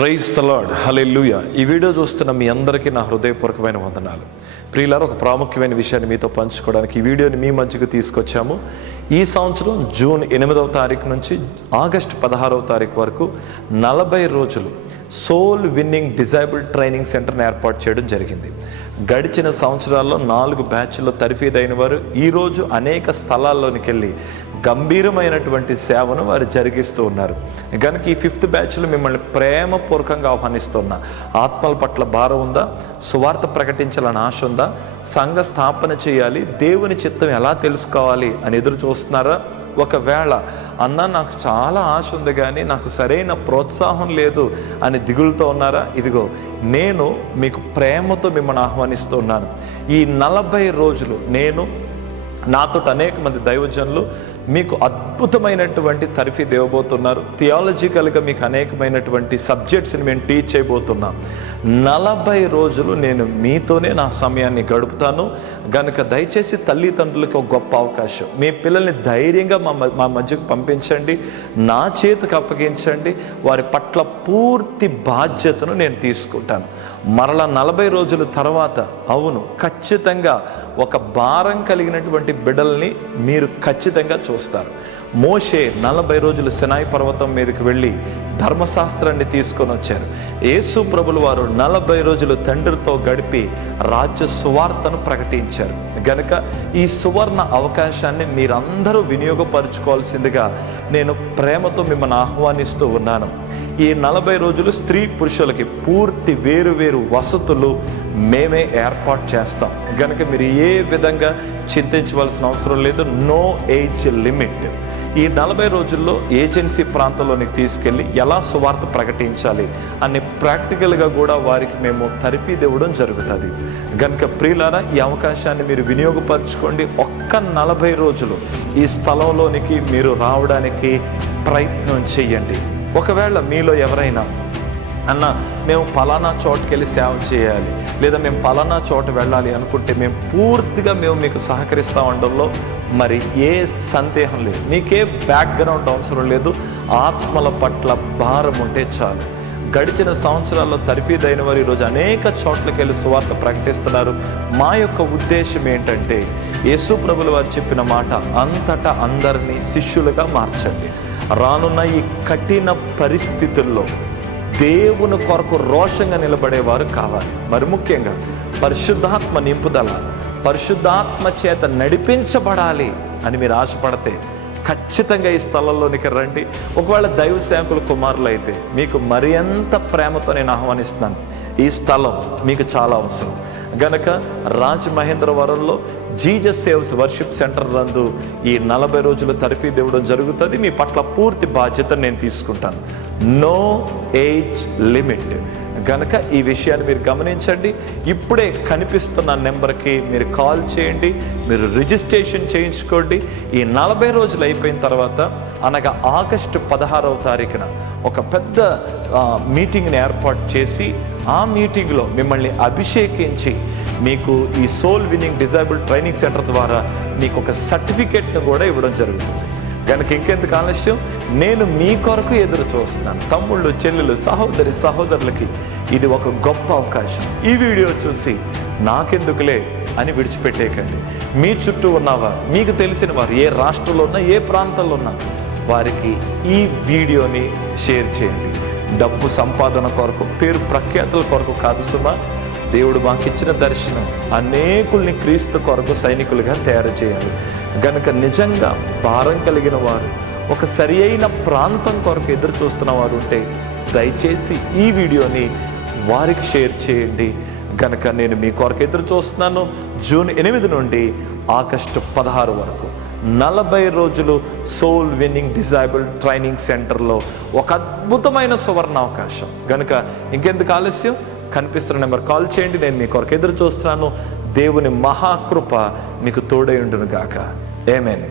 Praise the lord, హల్లెలూయా. ఈ video చూస్తున్న మీ అందరికీ నా హృదయపూర్వకమైన వందనాలు. ప్రియులారా, ఒక ప్రాముఖ్యమైన విషయాన్ని మీతో పంచుకోవడానికి ఈ వీడియోని మీ మధ్యకు తీసుకొచ్చాము. ఈ సంవత్సరం జూన్ 8వ తారీఖు నుంచి ఆగస్టు 16వ తారీఖు వరకు 40 రోజులు సోల్ విన్నింగ్ డిజైబుల్ ట్రైనింగ్ సెంటర్ని ఏర్పాటు చేయడం జరిగింది. గడిచిన సంవత్సరాల్లో 4 బ్యాచ్ల్లో తరఫీదైన వారు ఈరోజు అనేక స్థలాల్లోనికి వెళ్ళి గంభీరమైనటువంటి సేవను వారు జరిగిస్తూ ఉన్నారు. కనుక ఈ 5th బ్యాచ్లో మిమ్మల్ని ప్రేమపూర్వకంగా ఆహ్వానిస్తున్నా. ఆత్మల పట్ల భారం ఉందా? సువార్త ప్రకటించాలని ఆశ ఉందా? సంఘ స్థాపన చేయాలి, దేవుని చిత్తం ఎలా తెలుసుకోవాలి అని ఎదురు చూస్తున్నారా? ఒకవేళ అన్న నాకు చాలా ఆశ ఉంది కానీ నాకు సరైన ప్రోత్సాహం లేదు అని దిగులుతో ఉన్నారా? ఇదిగో నేను మీకు ప్రేమతో మిమ్మల్ని ఆహ్వానిస్తున్నాను. ఈ 40 రోజులు నాతో అనేక మంది దైవజనులు మీకు అద్భుతమైనటువంటి తరఫీదు ఇవ్వబోతున్నారు. థియాలజికల్గా మీకు అనేకమైనటువంటి సబ్జెక్ట్స్ని మేము టీచ్ చేయబోతున్నాం. 40 రోజులు నేను మీతోనే నా సమయాన్ని గడుపుతాను. కనుక దయచేసి తల్లిదండ్రులకి ఒక గొప్ప అవకాశం. మీ పిల్లల్ని ధైర్యంగా మా మధ్యకు పంపించండి, నా చేతికి అప్పగించండి. వారి పట్ల పూర్తి బాధ్యతను నేను తీసుకుంటాను. మరలా 40 రోజుల తర్వాత అవును ఖచ్చితంగా ఒక భారం కలిగినటువంటి బిడ్డల్ని మీరు ఖచ్చితంగా చూస్తారు. మోషే 40 రోజులు సినాయి పర్వతం మీదకి వెళ్ళి ధర్మశాస్త్రాన్ని తీసుకొని వచ్చారు. యేసు ప్రభులు వారు 40 రోజులు తండ్రితో గడిపి రాజ్య సువార్తను ప్రకటించారు. గనుక ఈ సువర్ణ అవకాశాన్ని మీరందరూ వినియోగపరచుకోవాల్సిందిగా నేను ప్రేమతో మిమ్మల్ని ఆహ్వానిస్తూ ఉన్నాను. ఈ 40 రోజులు స్త్రీ పురుషులకి పూర్తి వేరు వసతులు మేమే ఏర్పాటు చేస్తాం. కనుక మీరు ఏ విధంగా చింతించవలసిన అవసరం లేదు. No age limit. ఈ 40 రోజుల్లో ఏజెన్సీ ప్రాంతంలోనికి తీసుకెళ్ళి ఎలా సువార్త ప్రకటించాలి అని ప్రాక్టికల్గా కూడా వారికి మేము తరఫీదు ఇవ్వడం జరుగుతుంది. కనుక ప్రియులారా, ఈ అవకాశాన్ని మీరు వినియోగపరచుకోండి. ఒక్క 40 రోజులు ఈ స్థలంలోనికి మీరు రావడానికి ప్రయత్నం చేయండి. ఒకవేళ మీలో ఎవరైనా అన్న మేము పలానా చోటుకి వెళ్ళి సేవ చేయాలి, లేదా మేము పలానా చోట వెళ్ళాలి అనుకుంటే మేము పూర్తిగా మీకు సహకరిస్తూ ఉండడంలో మరి ఏ సందేహం లేదు. మీకే బ్యాక్గ్రౌండ్ అవసరం లేదు. ఆత్మల పట్ల భారం ఉంటే చాలు. గడిచిన సంవత్సరాల్లో తరఫీదైన వారు ఈరోజు అనేక చోట్లకి వెళ్ళి సువార్త ప్రకటిస్తున్నారు. మా యొక్క ఉద్దేశం ఏంటంటే యేసు ప్రభులు వారు చెప్పిన మాట, అంతటా అందరినీ శిష్యులుగా మార్చండి. రానున్న ఈ కఠిన పరిస్థితుల్లో దేవుని కొరకు రోషంగా నిలబడేవారు కావాలి. మరి ముఖ్యంగా పరిశుద్ధాత్మ నింపుదల, పరిశుద్ధాత్మ చేత నడిపించబడాలి అని మీరు ఆశపడితే ఖచ్చితంగా ఈ స్థలంలోనికి రండి. ఒకవేళ దైవ సేవకుల కుమారులు అయితే మీకు మరి ఎంత ప్రేమతో నేను ఆహ్వానిస్తున్నాను. ఈ స్థలం మీకు చాలా అవసరం. గనక రాజమహేంద్రవరంలో జీజస్ సేవ్స్ వర్షిప్ సెంటర్ నందు ఈ 40 రోజుల తరఫీదు ఇవ్వడం జరుగుతుంది. మీ పట్ల పూర్తి బాధ్యత నేను తీసుకుంటాను. No age limit. గనక ఈ విషయాన్ని మీరు గమనించండి. ఇప్పుడే కనిపిస్తున్న నెంబర్కి మీరు కాల్ చేయండి, మీరు రిజిస్ట్రేషన్ చేయించుకోండి. ఈ 40 రోజులు అయిపోయిన తర్వాత అనగా ఆగస్టు 16వ తారీఖున ఒక పెద్ద మీటింగ్ని ఏర్పాటు చేసి ఆ మీటింగ్లో మిమ్మల్ని అభిషేకించి మీకు ఈ soul winning disciple training centre ద్వారా మీకు ఒక సర్టిఫికేట్ను కూడా ఇవ్వడం జరుగుతుంది. కనుక ఇంకెందుకు ఆలస్యం, నేను మీ కొరకు ఎదురు చూస్తున్నాను. తమ్ముళ్ళు, చెల్లెలు, సహోదరులకి ఇది ఒక గొప్ప అవకాశం. ఈ వీడియో చూసి నాకెందుకులే అని విడిచిపెట్టేయకండి. మీ చుట్టూ ఉన్నవారు, మీకు తెలిసిన వారు ఏ రాష్ట్రంలో ఉన్నా, ఏ ప్రాంతంలో ఉన్నా వారికి ఈ వీడియోని షేర్ చేయండి. డబ్బు సంపాదన కొరకు, పేరు ప్రఖ్యాతుల కొరకు కాదు సుమా. దేవుడు మాకు ఇచ్చిన దర్శనం అనేకుల్ని క్రీస్తు కొరకు సైనికులుగా తయారు చేయాలి. గనుక నిజంగా భారం కలిగిన వారు, ఒక సరి అయిన ప్రాంతం కొరకు ఎదురు చూస్తున్న వారు ఉంటే దయచేసి ఈ వీడియోని వారికి షేర్ చేయండి. గనక నేను మీ కొరకు ఎదురు చూస్తున్నాను. జూన్ 8 నుండి ఆగస్టు 16 వరకు 40 రోజులు సోల్ విన్నింగ్ డిజైబుల్ ట్రైనింగ్ సెంటర్లో ఒక అద్భుతమైన సువర్ణ అవకాశం. గనుక ఇంకెందుకు ఆలస్యం, కనిపిస్తున్న నెంబర్ కాల్ చేయండి. నేను మీ కొరకు ఎదురు చూస్తున్నాను. దేవుని మహాకృప మీకు తోడై ఉండును గాక. ఆమేన్.